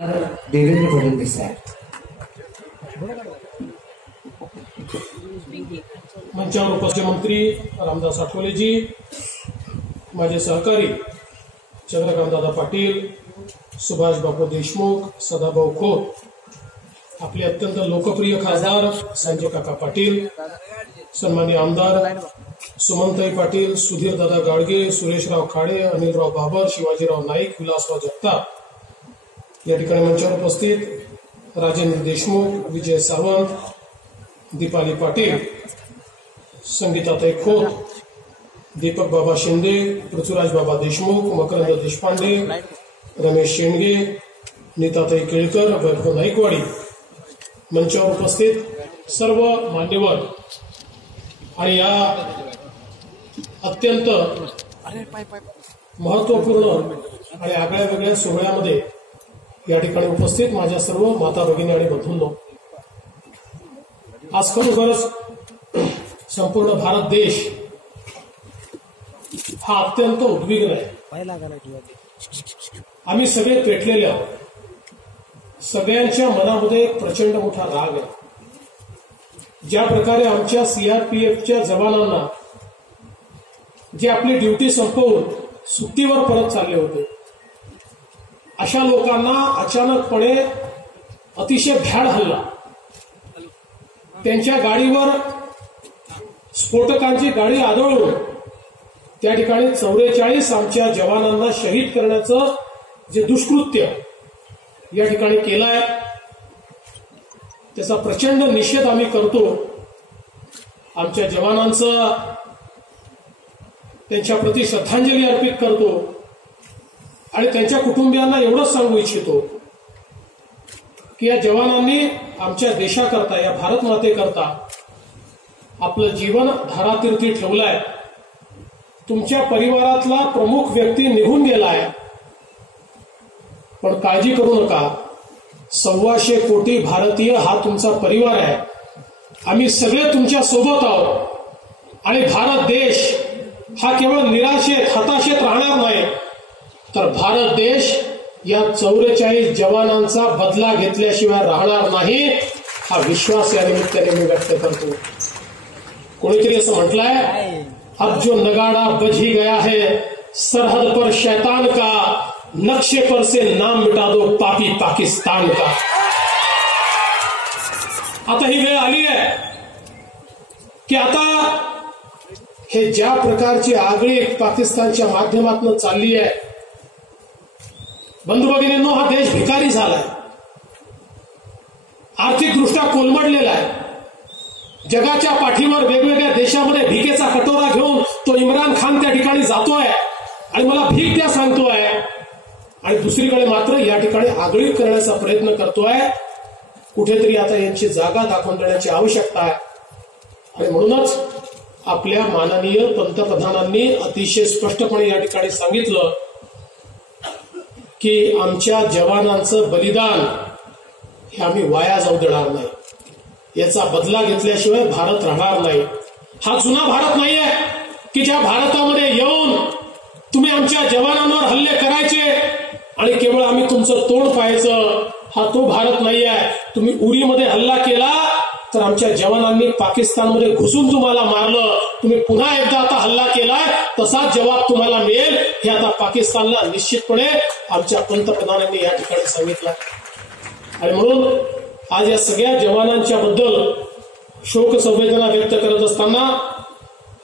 देवेंद्र फडणवीस साहेब. मंचावर उपस्थित मंत्री रामदास आठवलेजी माझे सहकारी चंद्रकांतदादा पाटील सुभाष बापू देशमुख सदाभाऊ खोत आपले अत्यंत लोकप्रिय खासदार संजय काका पाटील सन्मान्य आमदार सुमंताई पाटील सुधीरदादा गाडगे सुरेशराव खाडे अनिलराव बाबर शिवाजीराव नाईक विलासराव जगताप या ठिकाणी मंचावर उपस्थित राजेंद्र देशमुख विजय सावंत दीपाली पाटील संगीताताई खोत दीपक बाबा शिंदे पृथ्वीराज बाबा देशमुख मकरंद देशपांडे रमेश शेंडगे नीताताई केळकर वैभव नाईकवाडी मंचावर उपस्थित सर्व मान्यवर आणि या अत्यंत महत्त्वपूर्ण आणि आगळ्या वेगळ्या सोहळ्यामध्ये या ठिकाणी उपस्थित माझ्या सर्व माता भगिनी आणि बंधूंनो. आज खरोखरच संपूर्ण भारत देश हा अत्यंत उद्विग्न आहे. आम्ही सगळे पेटलेले आहोत. सगळ्यांच्या मनामध्ये एक प्रचंड मोठा राग आहे. ज्या प्रकारे आमच्या सीआरपीएफच्या जवानांना जे आपली ड्युटी संपवून सुट्टीवर परत चालले होते अशा लोकांना अचानकपणे अतिशय भ्याड हल्ला. त्यांच्या गाडीवर स्फोटकांची गाडी आदळून त्या ठिकाणी चौवेचाळीस आमच्या जवानांना शहीद करण्याचं जे दुष्कृत्य या ठिकाणी केलंय त्याचा प्रचंड निषेध आम्ही करतो. आमच्या जवानांचं त्यांच्या प्रति श्रद्धांजली अर्पित करतो. आणि त्यांच्या कुटुंबियांना एवढंच सांगू इच्छितो की या जवानांनी आमच्या देशाकरता या भारत मातेकरता आपलं जीवन धारातीर्थी ठेवलंय. तुमच्या परिवारातला प्रमुख व्यक्ती निघून गेलाय. पण काळजी करू नका. सव्वाशे कोटी भारतीय हा तुमचा परिवार आहे. आम्ही सगळे तुमच्यासोबत आहोत. आणि भारत देश हा केवळ निराशेत हताशेत राहणार नाही. तर भारत देश या चौवेचाळीस जवानांचा बदला घेतल्याशिवाय राहणार नाही हा विश्वास या निमित्ताने मी व्यक्त करतो. कोणीतरी असं म्हटलंय अब जो नगाड़ा बजी गया है सरहद पर शैतान का नक्शे पर से नाम मिटा दो पापी पाकिस्तान का. आता ही वेळ आली आहे की आता हे ज्या प्रकारची आगळी पाकिस्तानच्या माध्यमातून चालली आहे बंधू भगिनींनो हा देश भिकारी झालाय. आर्थिकदृष्ट्या कोलमडलेला आहे. जगाच्या पाठीवर वेगवेगळ्या देशामध्ये भिकेचा कटोरा घेऊन तो इम्रान खान त्या ठिकाणी जातोय आणि मला भीक द्या सांगतोय. आणि दुसरीकडे मात्र या ठिकाणी आगळी करण्याचा प्रयत्न करतोय. कुठेतरी आता यांची जागा दाखवून देण्याची आवश्यकता आहे. आणि म्हणूनच आपल्या माननीय पंतप्रधानांनी अतिशय स्पष्टपणे या ठिकाणी सांगितलं की आमच्या जवानांचं बलिदान हे आम्ही वाया जाऊ देणार नाही. याचा बदला घेतल्याशिवाय भारत राहणार नाही. हा जुना भारत नाहीये की ज्या भारतामध्ये येऊन तुम्ही आमच्या जवानांवर हल्ले करायचे आणि केवळ आम्ही तुमचं तोंड पाहायचं. हा तो भारत नाही आहे. तुम्ही उरीमध्ये हल्ला केला तर आमच्या जवानांनी पाकिस्तानमध्ये घुसून तुम्हाला मारलं. तुम्ही पुन्हा एकदा आता हल्ला केलाय. तसाच जवाब तुम्हाला मिळेल. हे आता पाकिस्तानला निश्चितपणे आमच्या पंतप्रधानांनी या ठिकाणी सांगितलं. आणि म्हणून आज या सगळ्या जवानांच्या बद्दल शोक संवेदना व्यक्त करत असताना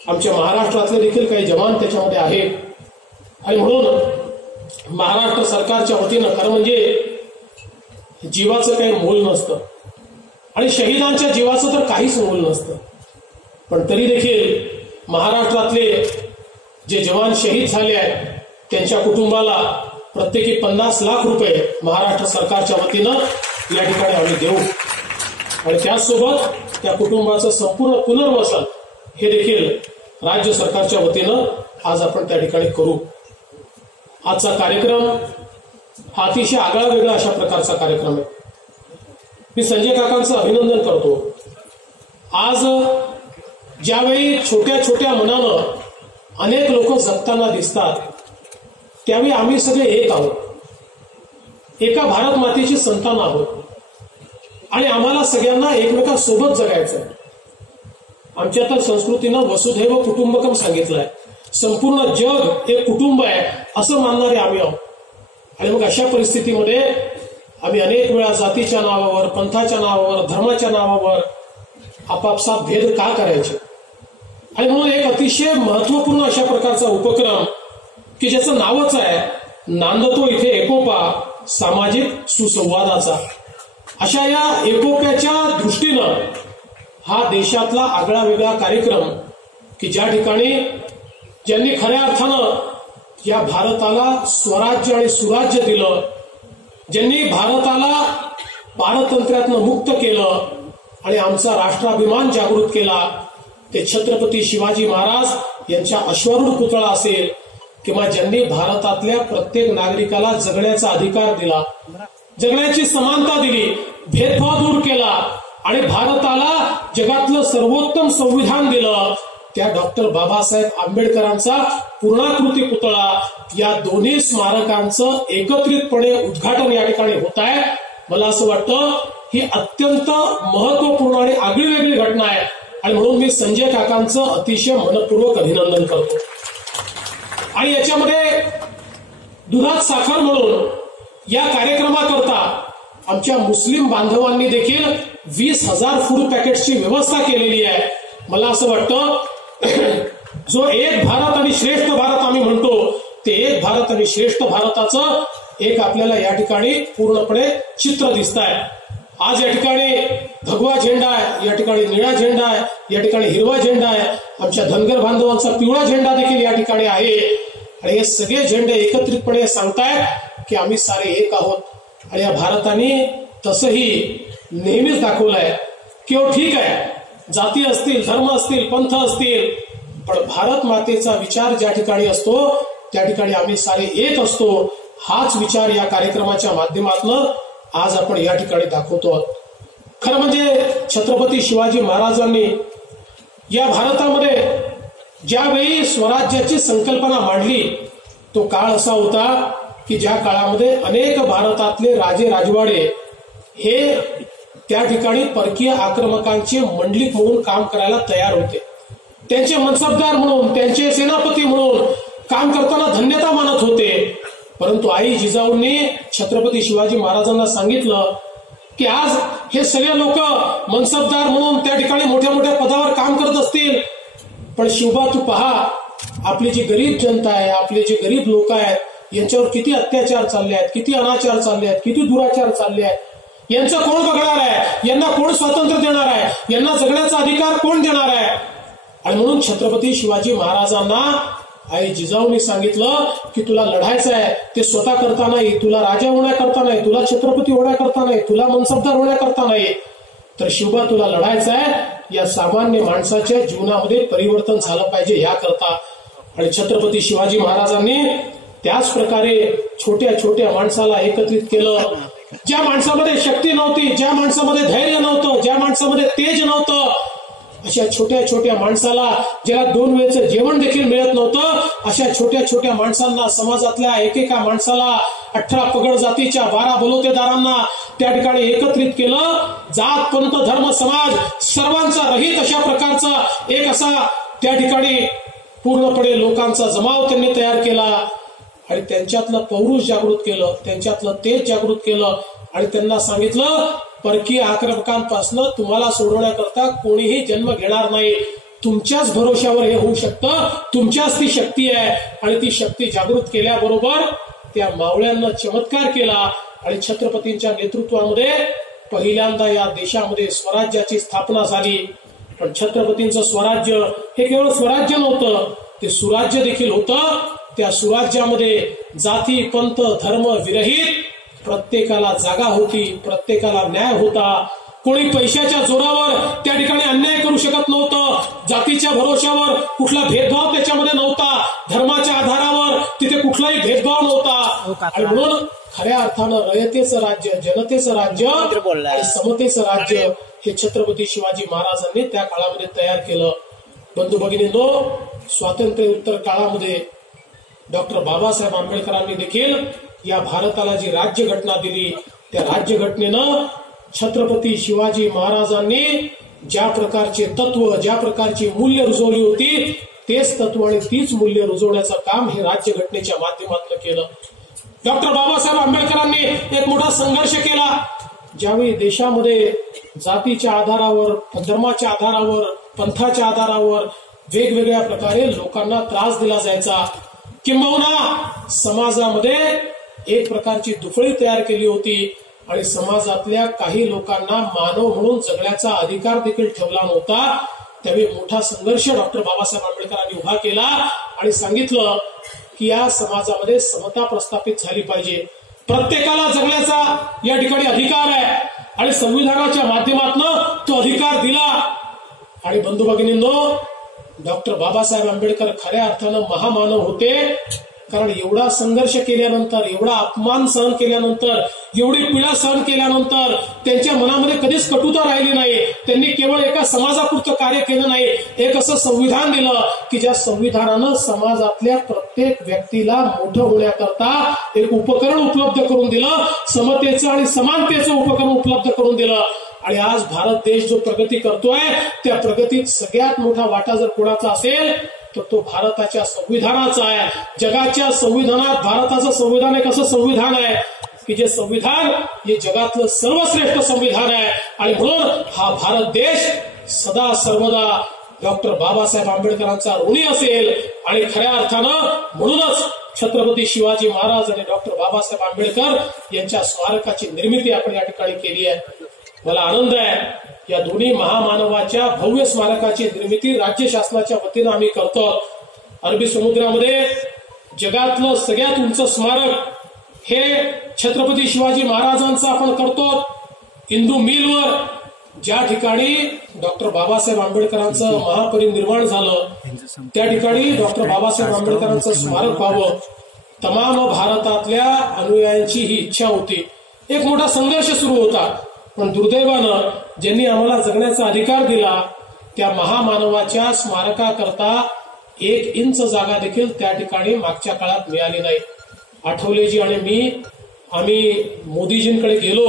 आमच्या महाराष्ट्रातले देखील काही जवान त्याच्यामध्ये आहेत. आणि म्हणून महाराष्ट्र सरकारच्या वतीनं खरं म्हणजे जीवाचं काही मोल नसतं. आणि शहीदांच्या जीवाचं तर काहीच मोल नसतं. पण तरी देखील महाराष्ट्रातले जे जवान शहीद झाले आहेत त्यांच्या कुटुंबाला प्रत्येकी पन्नास लाख रुपये महाराष्ट्र सरकारच्या वतीनं या ठिकाणी आम्ही देऊ. आणि त्याचसोबत त्या कुटुंबाचं संपूर्ण पुनर्वसन हे देखील राज्य सरकारच्या वतीनं आज आपण त्या ठिकाणी करू. आजचा कार्यक्रम हा अतिशय आगळा वेगळा अशा प्रकारचा कार्यक्रम आहे. मी संजय काकांचं अभिनंदन करतो. आज ज्यावेळी छोट्या छोट्या मनानं अनेक लोक जगताना दिसतात त्यावेळी आम्ही सगळे एक आहोत. एका भारत मातेची संतान आहोत. आणि आम्हाला सगळ्यांना एकमेकांसोबत जगायचं आमच्या तर संस्कृतीनं वसुधैव कुटुंबकम सांगितलंय. संपूर्ण जग हे कुटुंब आहे असं मानणारे आम्ही आहोत. आणि मग अशा परिस्थितीमध्ये आम्ही अनेक वेळा जातीच्या नावावर पंथाच्या नावावर धर्माच्या नावावर आपापसात भेद का करायचे? आणि म्हणून एक अतिशय महत्त्वपूर्ण अशा प्रकारचा उपक्रम की ज्याचं नावच आहे नांदतो इथे एकोपा सामाजिक सुसंवादाचा. अशा या एकोप्याच्या दृष्टीनं हा देशातला आगळा वेगळा कार्यक्रम की ज्या ठिकाणी ज्यांनी खऱ्या अर्थानं या भारताला स्वराज्य आणि सुराज्य दिलं ज्यांनी भारताला पारतंत्र्यातनं मुक्त केलं आणि आमचा राष्ट्राभिमान जागृत केला ते छत्रपती शिवाजी महाराज यांच्या अश्वारूढ पुतळा असेल किंवा ज्यांनी भारतातल्या प्रत्येक नागरिकाला जगण्याचा अधिकार दिला जगण्याची समानता दिली भेदभाव दूर केला आणि भारताला जगातलं सर्वोत्तम संविधान दिलं त्या डॉक्टर बाबासाहेब आंबेडकरांचा पूर्णाकृती पुतळा या दोन्ही स्मारकांचं एकत्रितपणे उद्घाटन या ठिकाणी होत आहे. मला असं वाटतं ही अत्यंत महत्त्वपूर्ण आणि आगळी वेगळी घटना आहे. आणि म्हणून मी संजय काकांचं अतिशय मनपूर्वक अभिनंदन करतो. आणि याच्यामध्ये दुधात साखर म्हणून या कार्यक्रमाकरता आमच्या मुस्लिम बांधवांनी देखील वीस हजार फूड पॅकेटची व्यवस्था केलेली आहे. मला असं वाटतं जो एक भारत आणि श्रेष्ठ भारत आम्ही म्हणतो ते एक भारत आणि श्रेष्ठ भारताचं एक आपल्याला या ठिकाणी पूर्णपणे चित्र दिसत आहे आज या ठिकाणी भगवा झेंडा आहे या ठिकाणी निळा झेंडा आहे या ठिकाणी हिरवा झेंडा आहे आमच्या धनगर बांधवांचा पिवळा झेंडा देखील या ठिकाणी आहे. आणि हे सगळे झेंडे एकत्रितपणे सांगतायत की आम्ही सारे एक आहोत. आणि या भारताने तसंही नेहमीच दाखवलंय की हो, ठीक आहे. जाती असतील धर्म असतील पंथ असतील पण भारत मातेचा विचार ज्या ठिकाणी असतो त्या ठिकाणी आम्ही सारे एक असतो हाच विचार या कार्यक्रमाच्या माध्यमातून आज आपण या ठिकाणी दाखवतो आहोत. खरं म्हणजे छत्रपती शिवाजी महाराजांनी या भारतामध्ये ज्यावेळी स्वराज्याची संकल्पना मांडली तो काळ असा होता की ज्या काळामध्ये अनेक भारतातले राजे राजवाडे हे त्या ठिकाणी परकीय आक्रमकांचे मंडलिक म्हणून काम करायला तयार होते. त्यांचे मनसबदार म्हणून त्यांचे सेनापती म्हणून काम करताना धन्यता मानत होते. परंतु आई जिजाऊंनी छत्रपती शिवाजी महाराजांना सांगितलं की आज हे सगळे लोक मनसबदार म्हणून त्या ठिकाणी मोठ्या मोठ्या पदावर काम करत असतील. पण शिवबा तू पहा आपली जी गरीब जनता आहे आपले जे गरीब लोक आहेत यांच्यावर किती अत्याचार चालले आहेत किती अनाचार चालले आहेत किती दुराचार चालले आहेत यांचं कोण बघणार आहे? यांना कोण स्वातंत्र्य देणार आहे? यांना जगण्याचा अधिकार कोण देणार आहे? आणि म्हणून छत्रपती शिवाजी महाराजांना आई जिजाऊनी सांगितलं की तुला लढायचं आहे. ते स्वतः करता नाही तुला राजा होण्याकरता नाही तुला छत्रपती होण्याकरता नाही तुला मनसबदार होण्याकरता नाही. तर शिवबा तुला लढायचं आहे. या सामान्य माणसाच्या जीवनामध्ये परिवर्तन झालं पाहिजे याकरता. आणि छत्रपती शिवाजी महाराजांनी त्याच प्रकारे छोट्या छोट्या माणसाला एकत्रित केलं. ज्या माणसामध्ये शक्ती नव्हती ज्या माणसामध्ये धैर्य नव्हतं ज्या माणसामध्ये तेज नव्हतं अशा छोट्या छोट्या माणसाला ज्याला दोन वेळचं जेवण देखील मिळत नव्हतं अशा छोट्या छोट्या माणसांना समाजातल्या एकेका माणसाला अठरा पगड जातीच्या बारा बलोतेदारांना त्या ठिकाणी एकत्रित केलं. जात पंत धर्म समाज सर्वांचा रहित अशा प्रकारचा एक असा त्या ठिकाणी पूर्णपणे लोकांचा जमाव त्यांनी तयार केला. आणि त्यांच्यातलं पौरुष जागृत केलं त्यांच्यातलं तेज जागृत केलं आणि त्यांना सांगितलं परकीय आक्रमकांपासून तुम्हाला सोडवण्याकरता कोणीही जन्म घेणार नाही. तुमच्याच भरोश्यावर हे होऊ शकतं तुमच्याच ती शक्ती आहे. आणि ती शक्ती जागृत केल्याबरोबर त्या मावळ्यांना चमत्कार केला आणि छत्रपतींच्या नेतृत्वामध्ये पहिल्यांदा या देशामध्ये स्वराज्याची स्थापना झाली. पण छत्रपतींचं स्वराज्य हे केवळ स्वराज्य नव्हतं ते सुराज्य देखील होतं. त्या सुराज्यामध्ये जाती पंथ धर्म विरहित. प्रत्येकाला जागा होती प्रत्येकाला न्याय होता. कोणी पैशाच्या जोरावर त्या ठिकाणी अन्याय करू शकत नव्हतं. जातीच्या भरोशावर कुठला भेदभाव त्याच्यामध्ये नव्हता. धर्माच्या आधारावर तिथे कुठलाही भेदभाव नव्हता. आणि म्हणून खऱ्या अर्थानं रयतेचं राज्य जनतेचं राज्य आणि समतेचं राज्य हे छत्रपती शिवाजी महाराजांनी त्या काळामध्ये तयार केलं. बंधू भगिनींनो स्वातंत्र्य उत्तर काळामध्ये डॉक्टर बाबासाहेब आंबेडकरांनी देखील या भारताला जी राज्यघटना दिली त्या राज्यघटनेनं छत्रपती शिवाजी महाराजांनी ज्या प्रकारचे तत्व ज्या प्रकारची मूल्य रुजवली होती तेच तत्व आणि तीच मूल्य रुजवण्याचं काम हे राज्यघटनेच्या माध्यमातून केलं. डॉक्टर बाबासाहेब आंबेडकरांनी एक मोठा संघर्ष केला. ज्यावेळी देशामध्ये जातीच्या आधारावर धर्माच्या आधारावर पंथाच्या आधारावर वेगवेगळ्या प्रकारे लोकांना त्रास दिला जायचा किंबहुना समाजामध्ये एक प्रकारची दुफळी तयार केली होती आणि समाजातल्या काही लोकांना मानव म्हणून जगण्याचा अधिकार देखील ठेवला नव्हता. त्यावेळी मोठा संघर्ष डॉक्टर बाबासाहेब आंबेडकरांनी उभा केला आणि सांगितलं की या समाजामध्ये समता प्रस्थापित झाली पाहिजे. प्रत्येकाला जगण्याचा या ठिकाणी अधिकार आहे आणि संविधानाच्या माध्यमातून तो अधिकार दिला. आणि बंधू भगिनींनो डॉक्टर बाबासाहेब आंबेडकर खऱ्या अर्थानं महामानव होते. कारण एवढा संघर्ष केल्यानंतर एवढा अपमान सहन केल्यानंतर एवढी पीडा सहन केल्यानंतर त्यांच्या मनामध्ये कधीच कटुता राहिली नाही. त्यांनी केवळ एका समाजापुरतं कार्य केलं नाही. एक असं संविधान दिलं की ज्या संविधानानं समाजातल्या प्रत्येक व्यक्तीला मोठं होण्याकरता एक उपकरण उपलब्ध करून दिलं. समतेचं आणि समानतेचं उपकरण उपलब्ध करून दिलं. आणि आज भारत देश जो प्रगती करतोय त्या प्रगतीत सगळ्यात मोठा वाटा जर कोणाचा असेल तर तो भारताच्या संविधानाचा आहे. जगाच्या संविधानात भारताचं संविधान एक असं संविधान आहे? की जे संविधान हे जगातलं सर्वश्रेष्ठ संविधान आहे. आणि म्हणून हा भारत देश सदा सर्वदा डॉक्टर बाबासाहेब आंबेडकरांचा ऋणी असेल. आणि खऱ्या अर्थानं म्हणूनच छत्रपती शिवाजी महाराज आणि डॉक्टर बाबासाहेब आंबेडकर यांच्या स्मारकाची निर्मिती आपण या ठिकाणी केली आहे. मला आनंद आहे. या दोन्ही महामानवाच्या भव्य स्मारकाची निर्मिती राज्य शासनाच्या वतीनं आम्ही करतो. अरबी समुद्रामध्ये जगातलं सगळ्यात उंच स्मारक हे छत्रपती शिवाजी महाराजांचं आपण करतो. इंदू मिलवर ज्या ठिकाणी डॉक्टर बाबासाहेब आंबेडकरांचं महापरिनिर्वाण झालं त्या ठिकाणी डॉक्टर बाबासाहेब आंबेडकरांचं स्मारक व्हावं. तमाम भारतातल्या अनुयायांची ही इच्छा होती. एक मोठा संघर्ष सुरू होता. पण दुर्दैवानं ज्यांनी आम्हाला जगण्याचा अधिकार दिला त्या महामानवाच्या स्मारकाकरता एक इंच जागा देखील त्या ठिकाणी मागच्या काळात मिळाली नाही. आठवलेजी आणि मी आम्ही मोदीजींकडे गेलो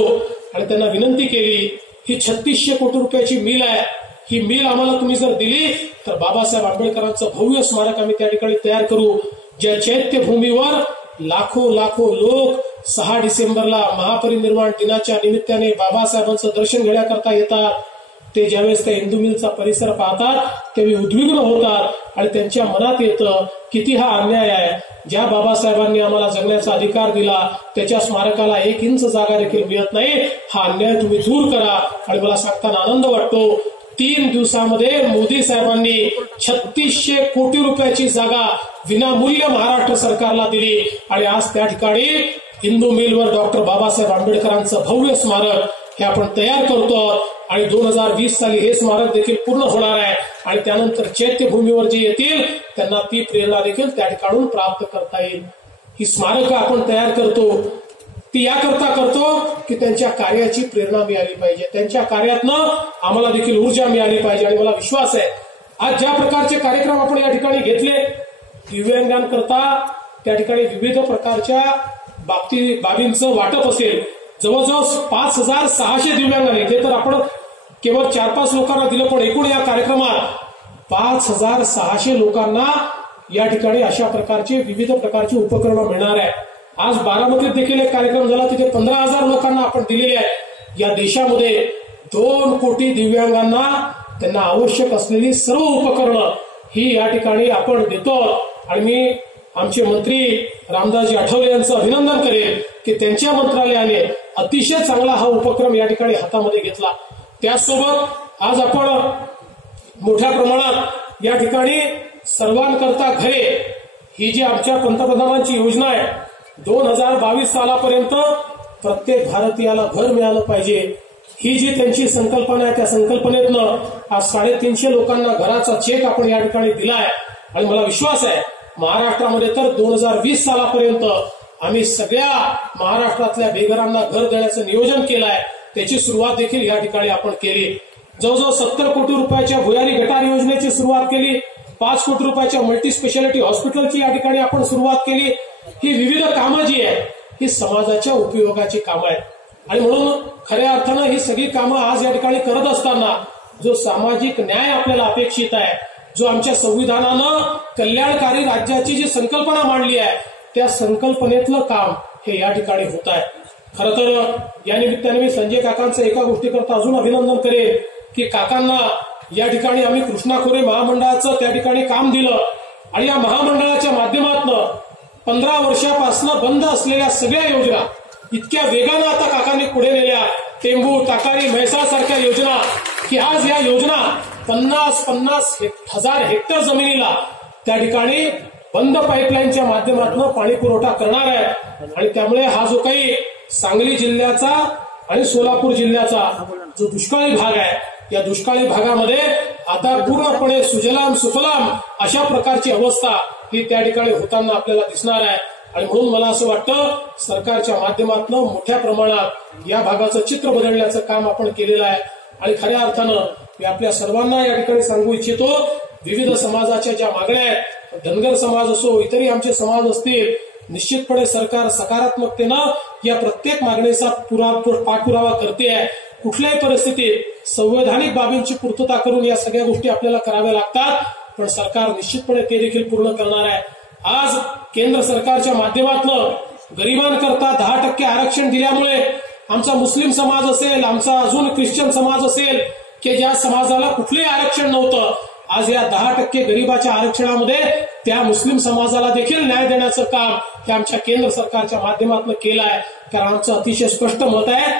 आणि त्यांना विनंती केली ही छत्तीसशे कोटी रुपयाची मिल आहे. ही मिल आम्हाला तुम्ही जर दिली तर बाबासाहेब आंबेडकरांचं भव्य स्मारक आम्ही त्या ठिकाणी तयार करू. ज्या चैत्यभूमीवर लाखो लाखो लोक सहा डिसेंबरला महापरिनिर्वाण दिनाच्या निमित्ताने बाबासाहेबांचं दर्शन घेण्याकरता येतात. ते ज्यावेळेस त्या हिंदू मिलचा परिसर पाहतात त्यावेळी उद्विग्न होतात आणि त्यांच्या मनात येतं किती हा अन्याय आहे. ज्या बाबासाहेबांनी आम्हाला जगण्याचा अधिकार दिला त्याच्या स्मारकाला एक इंच जागा देखील मिळत नाही. हा अन्याय तुम्ही दूर करा. आणि मला सांगताना आनंद वाटतो तीन दिवसामध्ये मोदी साहेबांनी छत्तीसशे कोटी रुपयाची जागा विनामूल्य महाराष्ट्र सरकारला दिली. आणि आज त्या ठिकाणी हिंदू मिलवर डॉक्टर बाबासाहेब आंबेडकरांचं भव्य स्मारक हे आपण तयार करतो आणि दोन हजार वीस साली हे स्मारक देखील पूर्ण होणार आहे. आणि त्यानंतर चैत्यभूमीवर जे येतील त्यांना ती प्रेरणा देखील त्या ठिकाणून प्राप्त करता येईल. ही स्मारकं आपण तयार करतो. ती याकरता करतो की त्यांच्या कार्याची प्रेरणा मिळाली पाहिजे. त्यांच्या कार्यातनं आम्हाला देखील ऊर्जा मिळाली पाहिजे. आणि मला विश्वास आहे आज ज्या प्रकारचे कार्यक्रम आपण या ठिकाणी घेतले दिव्यांगांकरता त्या ठिकाणी विविध प्रकारच्या बाबती बाबींचं वाटप असेल जवळजवळ पाच हजार सहाशे दिव्यांग ते तर आपण केवळ चार पाच लोकांना दिलं पण एकूण या कार्यक्रमात पाच हजार सहाशे लोकांना या ठिकाणी अशा प्रकारचे विविध प्रकारची उपकरणं मिळणार आहे आज बारामतीत देखील एक कार्यक्रम झाला तिथे पंधरा हजार लोकांना आपण दिलेले आहे या देशामध्ये दोन कोटी दिव्यांगांना त्यांना आवश्यक असलेली सर्व उपकरणं ही या ठिकाणी आपण देतो. आणि मी आमचे मंत्री रामदासजी आठवले यांचं अभिनंदन करेल की त्यांच्या मंत्रालयाने अतिशय चांगला हा उपक्रम या ठिकाणी हातामध्ये घेतला. त्याचसोबत आज आपण मोठ्या प्रमाणात या ठिकाणी सर्वांकरता घरे ही जी आमच्या पंतप्रधानांची योजना आहे दोन हजार बावीस सालापर्यंत प्रत्येक भारतीयाला घर मिळालं पाहिजे. ही जी त्यांची संकल्पना आहे त्या संकल्पनेतनं आज साडेतीनशे लोकांना घराचा चेक आपण या ठिकाणी दिलाय. आणि मला विश्वास आहे महाराष्ट्रामध्ये तर दोन हजार वीस सालापर्यंत आम्ही सगळ्या महाराष्ट्रातल्या बेघरांना घर देण्याचं नियोजन केलं आहे त्याची सुरुवात देखील या ठिकाणी आपण केली. जवळजवळ सत्तर कोटी रुपयाच्या भुयारी गटार योजनेची सुरुवात केली. पाच कोटी रुपयाच्या मल्टी स्पेशालिटी हॉस्पिटलची या ठिकाणी आपण सुरुवात केली. ही विविध कामं जी आहे ही समाजाच्या उपयोगाची कामं आहेत. आणि म्हणून खऱ्या अर्थानं ही सगळी कामं आज या ठिकाणी करत असताना जो सामाजिक न्याय आपल्याला अपेक्षित आहे जो आमच्या संविधानानं कल्याणकारी राज्याची जी संकल्पना मांडली आहे त्या संकल्पनेतलं काम हे या ठिकाणी होत आहे. खर तर या निमित्ताने मी संजय काकांचं एका गोष्टीकरता अजून अभिनंदन करेन की काकांना या ठिकाणी आम्ही कृष्णा खोरे महामंडळाचं त्या ठिकाणी काम दिलं आणि या महामंडळाच्या माध्यमातून पंधरा वर्षापासून बंद असलेल्या सगळ्या योजना इतक्या वेगानं आता काकांनी पुढे नेल्या टेंबू ताकारी म्हैसाळ सारख्या योजना की आज या योजना पन्नास पन्नास हजार हेक्टर जमिनीला त्या ठिकाणी बंद पाईपलाईनच्या माध्यमातून पाणी पुरवठा करणार आहे. आणि त्यामुळे हा जो काही सांगली जिल्ह्याचा आणि सोलापूर जिल्ह्याचा जो दुष्काळी भाग आहे या दुष्काळी भागामध्ये आता पूर्णपणे सुजलाम सुफलाम अशा प्रकारची अवस्था ही त्या ठिकाणी होताना आपल्याला दिसणार आहे. आणि म्हणून मला असं वाटतं सरकारच्या माध्यमातून मोठ्या प्रमाणात या भागाचं चित्र बदलण्याचं काम आपण केलेलं आहे. आणि खऱ्या अर्थानं मी आपल्या सर्वांना या ठिकाणी सांगू इच्छितो विविध समाजाच्या ज्या मागण्या आहेत धनगर समाज असो इतरही आमचे समाज असतील निश्चितपणे सरकार सकारात्मकतेनं या प्रत्येक मागणीचा पुरा पाठपुरावा करते. आहे कुठल्याही परिस्थितीत संवैधानिक बाबींची पूर्तता करून या सगळ्या गोष्टी आपल्याला कराव्या लागतात पण सरकार निश्चितपणे ते देखील पूर्ण करणार आहे. आज केंद्र सरकारच्या माध्यमातून गरिबांकरता दहा टक्के आरक्षण दिल्यामुळे आमचा मुस्लिम समाज असेल आमचा अजून ख्रिश्चन समाज असेल की ज्या समाजाला कुठलंही आरक्षण नव्हतं आज या दहा टक्के गरिबाच्या आरक्षणामध्ये त्या मुस्लिम समाजाला देखील न्याय देण्याचं काम हे आमच्या केंद्र सरकारच्या माध्यमातून केलं आहे कारण आमचं अतिशय स्पष्ट मत आहे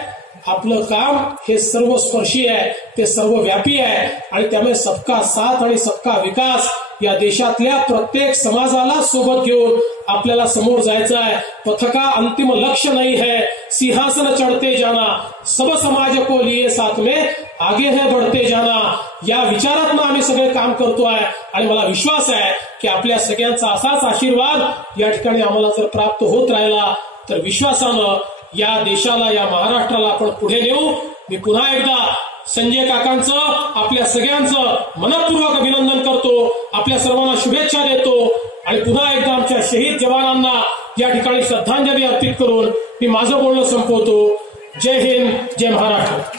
आपलं काम हे सर्व स्पर्शी आहे ते सर्व व्यापी आहे. आणि त्यामुळे सबका साथ आणि सबका विकास या देशातल्या प्रत्येक समाजाला सोबत घेऊन आपल्याला समोर जायचं आहे. पथका अंतिम लक्ष्य नाही है. सिंहासन चढते जाना. सब समाज को लिए साथ में आगे है बढ़ते जाना. या विचारातनं आम्ही सगळे काम करतो आहे. आणि मला विश्वास आहे की आपल्या सगळ्यांचा असाच आशीर्वाद या ठिकाणी आम्हाला जर प्राप्त होत राहिला तर विश्वासानं या देशाला या महाराष्ट्राला आपण पुढे नेऊ. मी पुन्हा एकदा संजय काकांचं आपल्या सगळ्यांचं मनपूर्वक अभिनंदन करतो. आपल्या सर्वांना शुभेच्छा देतो. आणि पुन्हा एकदा आमच्या शहीद जवानांना या ठिकाणी श्रद्धांजली अर्पित करून मी माझं बोलणं संपवतो. जय हिंद जय महाराष्ट्र.